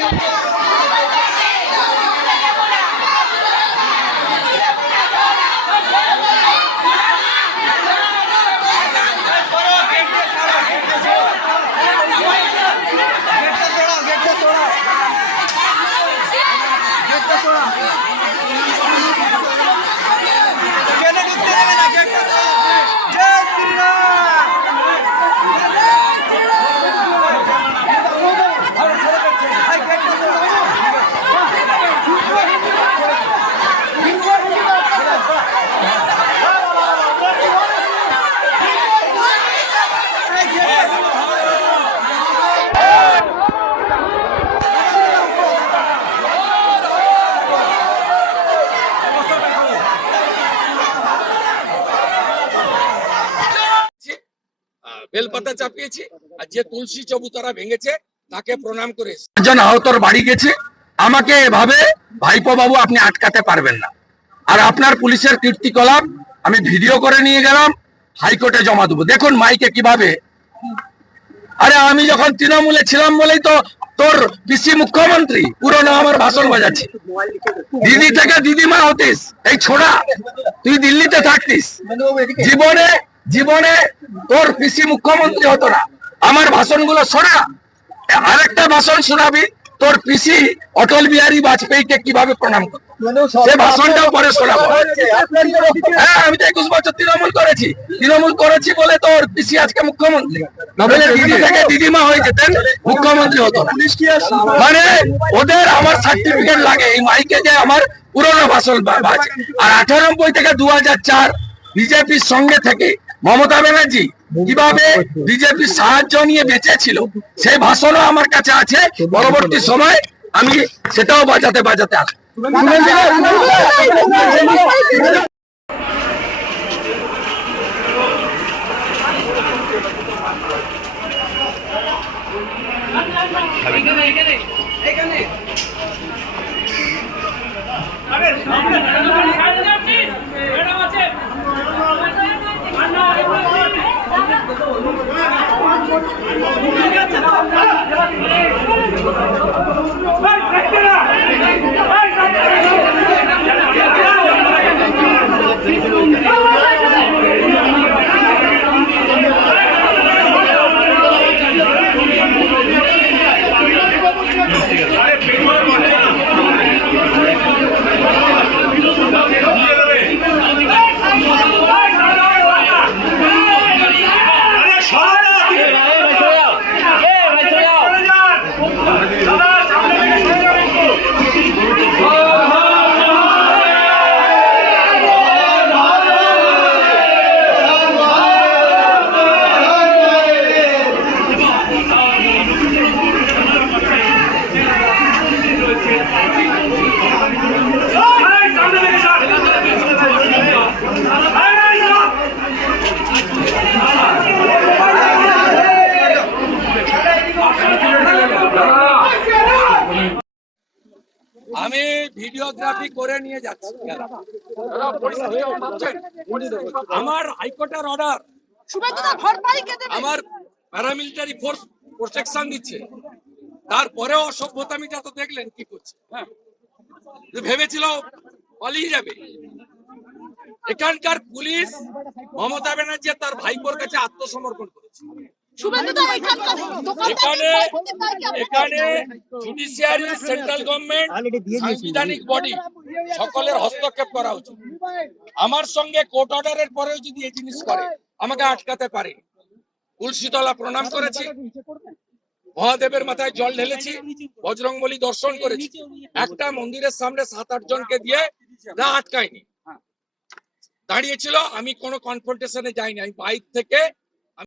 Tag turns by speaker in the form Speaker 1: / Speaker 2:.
Speaker 1: Yeah. বেলপাতা চাপিয়েছি আর যে তুলসী চবুতরা ভেঙেছে, তাকে প্রণাম করে
Speaker 2: একজন আহতর বাড়ি গেছে। আমাকে এভাবে ভাইপো বাবু আপনি আটকাতে পারবেন না। আর আপনার পুলিশের কীর্তিকলাপ আমি ভিডিও করে নিয়ে গেলাম, হাইকোর্টে জমা দেবো। দেখুন মাইকে কীভাবে। আরে আমি যখন তৃণমূলে ছিলাম বলেই তো তোর পিসি মুখ্যমন্ত্রী পুরনো আমার ভাষণ বাজাচ্ছি। দিদি থেকে দিদিমা হতিস, এই ছোড়া, তুই দিল্লিতে থাকতিস। জীবনে জীবনে তোর পিসি মুখ্যমন্ত্রী হতো না। আমার ভাষণগুলো শোনা। আরেকটা ভাষণ শোনাবি। তোর পিসি অটল বিহারী বাজপেয়ীকে কীভাবে প্রণাম করতো সে ভাষণটাও পরে শোনাবো। হ্যাঁ আমি তো একুশ বছর তৃণমূল করেছি। তৃণমূল করেছি বলে তোর পিসি আজকে মুখ্যমন্ত্রী। নভেলে দিদি থেকে দিদিমা হয়ে যেতেন মুখ্যমন্ত্রী হতো না। মানে ওদের আমার সার্টিফিকেট লাগে এই মাইকে যে আমার পুরনো ভাষণ আর আঠানব্বই থেকে দু হাজার চার বিজেপির সঙ্গে থেকে মমতা ব্যানার্জি কীভাবে বিজেপির সাহায্য নিয়ে বেঁচে ছিল সেই ভাষণও আমার কাছে আছে। পরবর্তী সময় আমি সেটাও বাজাতে বাজাতে আসব। Hey!
Speaker 1: আমি ভিডিওগ্রাফি করে নিয়ে যাচ্ছি। আমার হাইকোর্টের অর্ডার। আমার প্যারামিলিটারি ফোর্স প্রোটেকশন দিচ্ছে। তারপরেও অসভ্যতামিটা তো দেখলেন কি করছে হ্যাঁ? ভেবেছিল পালিয়ে যাবে। এখানকার পুলিশ মমতা ব্যানার্জি তার ভাইপোর কাছে আত্মসমর্পণ করেছে। এখানে জুডিশিয়ারি সেন্ট্রাল গভর্নমেন্ট সাংবিধানিক বডি সকলের হস্তক্ষেপ করা উচিত। আমার সঙ্গে কোর্ট অর্ডারের পরেও যদি এই জিনিস করে আমাকে আটকাতে পারে। তুলসীতলা প্রণাম করেছি। মহাদেবের মাথায় জল ঢেলেছি। বজরংবলী দর্শন করেছি। একটা মন্দিরের সামনে সাত আট জনকে দিয়ে না আটকায়নি। দাঁড়িয়েছিল আমি কোনো কনফ্রন্টেশনে যাইনি। আমি বাইর থেকে